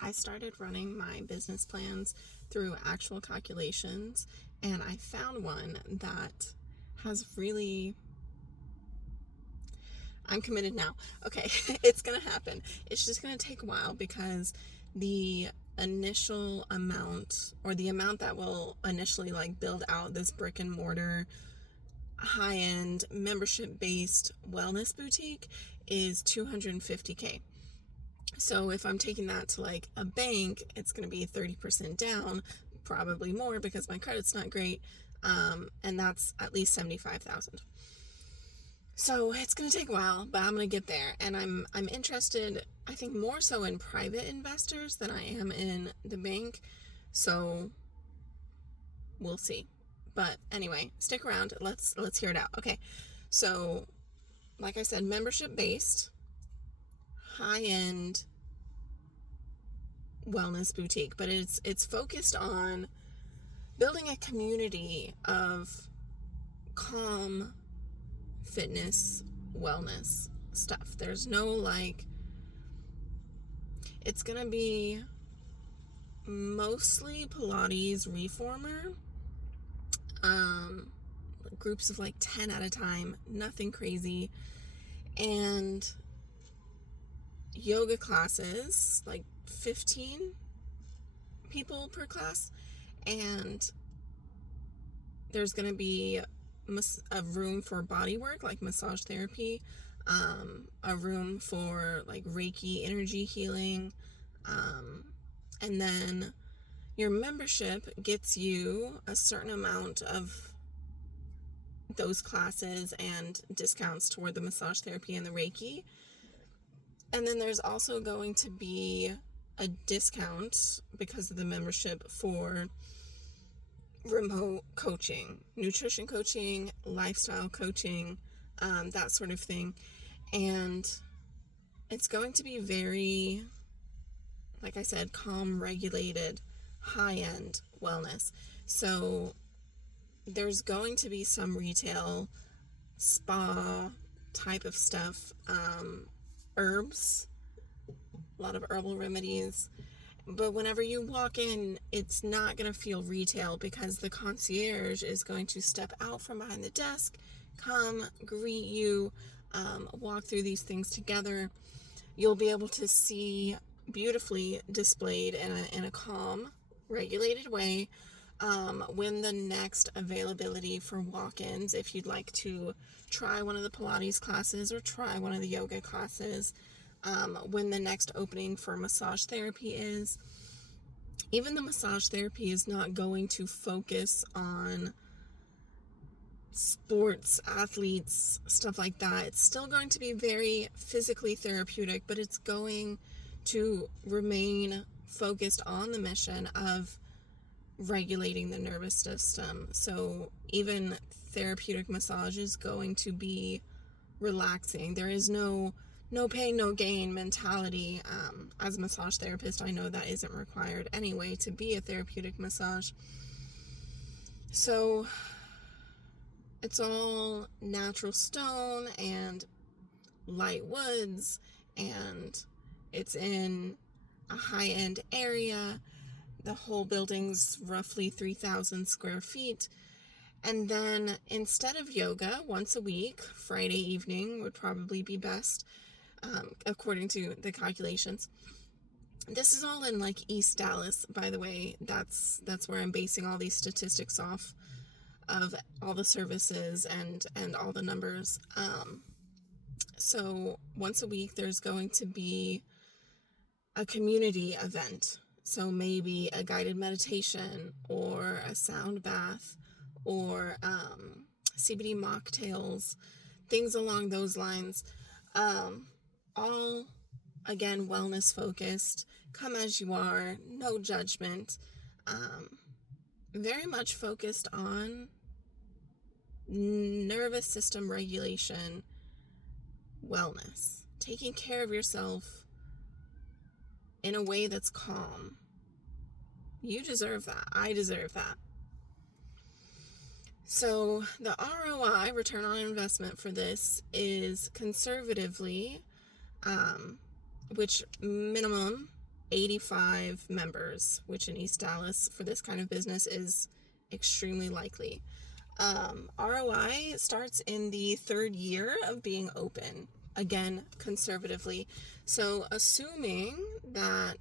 I started running my business plans through actual calculations, and I found one that has really, I'm committed now. Okay, it's gonna happen. It's just gonna take a while because the initial amount, or the amount that will initially like build out this brick and mortar high-end membership based wellness boutique, is $250K. So if I'm taking that to like a bank, it's going to be 30% down, probably more because my credit's not great. And that's at least 75,000. So it's going to take a while, but I'm going to get there. And I'm interested, I think, more so in private investors than I am in the bank. So we'll see. But anyway, stick around. Let's hear it out. Okay. So, like I said, membership based, high end wellness boutique, but it's focused on building a community of calm fitness wellness stuff. There's no like, it's gonna be mostly Pilates reformer, groups of like 10 at a time, nothing crazy, and yoga classes, like 15 people per class, and there's going to be a room for body work, like massage therapy, a room for like Reiki energy healing, and then your membership gets you a certain amount of those classes and discounts toward the massage therapy and the Reiki. And then there's also going to be a discount because of the membership for remote coaching, nutrition coaching, lifestyle coaching, that sort of thing. And it's going to be very, like I said, calm, regulated, high-end wellness. So there's going to be some retail spa type of stuff, herbs, a lot of herbal remedies. But whenever you walk in, it's not going to feel retail because the concierge is going to step out from behind the desk, come, greet you, walk through these things together. You'll be able to see beautifully displayed in a calm, regulated way when the next availability for walk-ins, if you'd like to try one of the Pilates classes or try one of the yoga classes, when the next opening for massage therapy is. Even the massage therapy is not going to focus on sports, athletes, stuff like that. It's still going to be very physically therapeutic, but it's going to remain focused on the mission of regulating the nervous system. So even therapeutic massage is going to be relaxing. There is no pain, no gain mentality. As a massage therapist, I know that isn't required anyway to be a therapeutic massage. So it's all natural stone and light woods, and it's in a high-end area. The whole building's roughly 3,000 square feet. And then instead of yoga, once a week, Friday evening would probably be best, according to the calculations. This is all in like East Dallas, by the way. That's where I'm basing all these statistics off of, all the services and all the numbers. So once a week there's going to be a community event. So maybe a guided meditation or a sound bath or CBD mocktails, things along those lines. All, again, wellness focused. Come as you are, no judgment. Very much focused on nervous system regulation, wellness, taking care of yourself in a way that's calm. You deserve that. I deserve that. So the ROI, return on investment, for this is conservatively, which minimum 85 members, which in East Dallas for this kind of business is extremely likely. ROI starts in the 3rd year of being open, again, conservatively. So assuming that,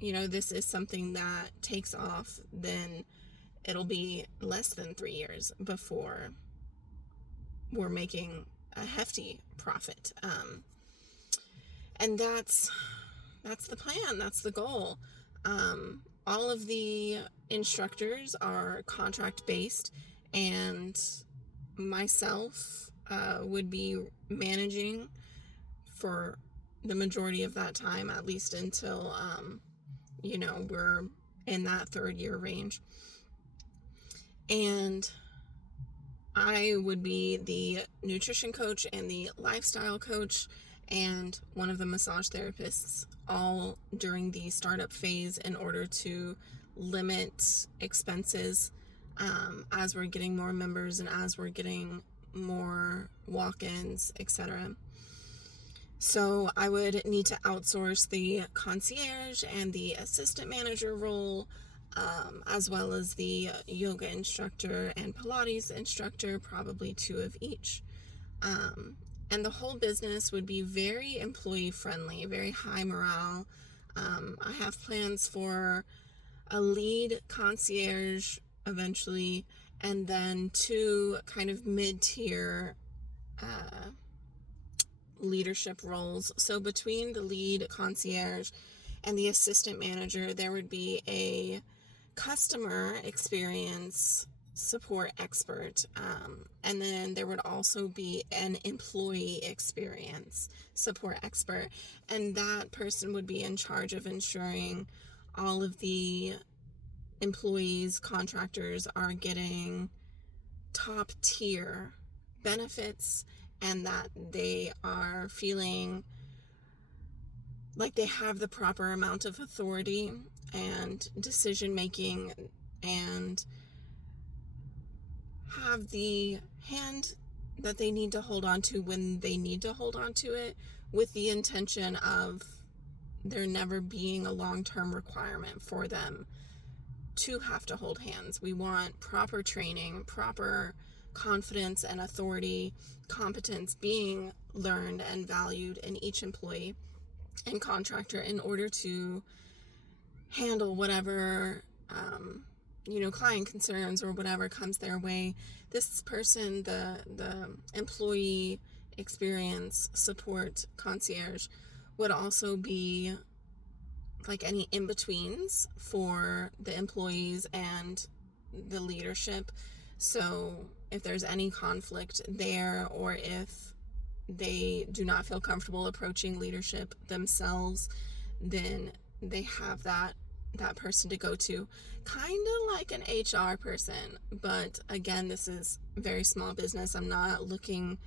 this is something that takes off, then it'll be less than 3 years before we're making a hefty profit. And that's the plan. That's the goal. All of the instructors are contract based, and myself would be managing for the majority of that time, at least until we're in that 3rd year range. And I would be the nutrition coach and the lifestyle coach and one of the massage therapists, all during the startup phase, in order to limit expenses as we're getting more members and as we're getting more walk-ins, etc. So I would need to outsource the concierge and the assistant manager role, as well as the yoga instructor and Pilates instructor, probably 2 of each. And the whole business would be very employee friendly, very high morale. I have plans for a lead concierge eventually, and then 2 kind of mid-tier leadership roles. So between the lead concierge and the assistant manager, there would be a customer experience support expert, and then there would also be an employee experience support expert, and that person would be in charge of ensuring all of the employees, contractors, are getting top tier benefits, and that they are feeling like they have the proper amount of authority and decision making, and have the hand that they need to hold on to when they need to hold on to it, with the intention of there never being a long-term requirement for them to have to hold hands. We want proper training, proper confidence and authority, competence being learned and valued in each employee and contractor in order to handle whatever client concerns or whatever comes their way. This person, the employee experience support concierge, would also be like any in-betweens for the employees and the leadership. So if there's any conflict there, or if they do not feel comfortable approaching leadership themselves, then they have that person to go to, kind of like an HR person. But again, this is very small business. I'm not looking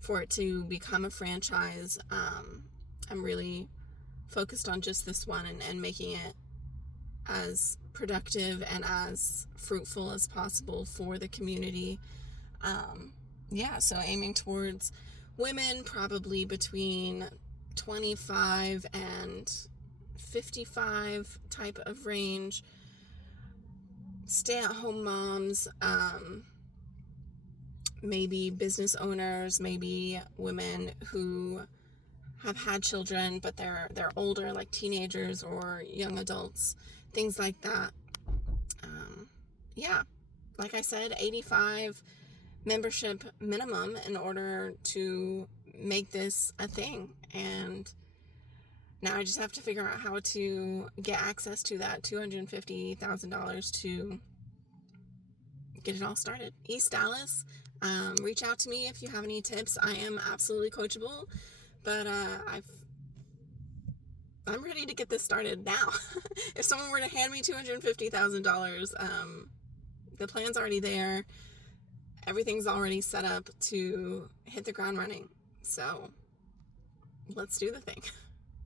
for it to become a franchise. I'm really focused on just this one and making it as productive and as fruitful as possible for the community. So aiming towards women probably between 25 and 55 type of range, stay-at-home moms, maybe business owners, maybe women who have had children but they're older, like teenagers or young adults, things like that. Like I said, 85 membership minimum in order to make this a thing. And now I just have to figure out how to get access to that $250,000 to get it all started. East Dallas, reach out to me if you have any tips. I am absolutely coachable, but I'm ready to get this started now. If someone were to hand me $250,000, the plan's already there. Everything's already set up to hit the ground running. So let's do the thing.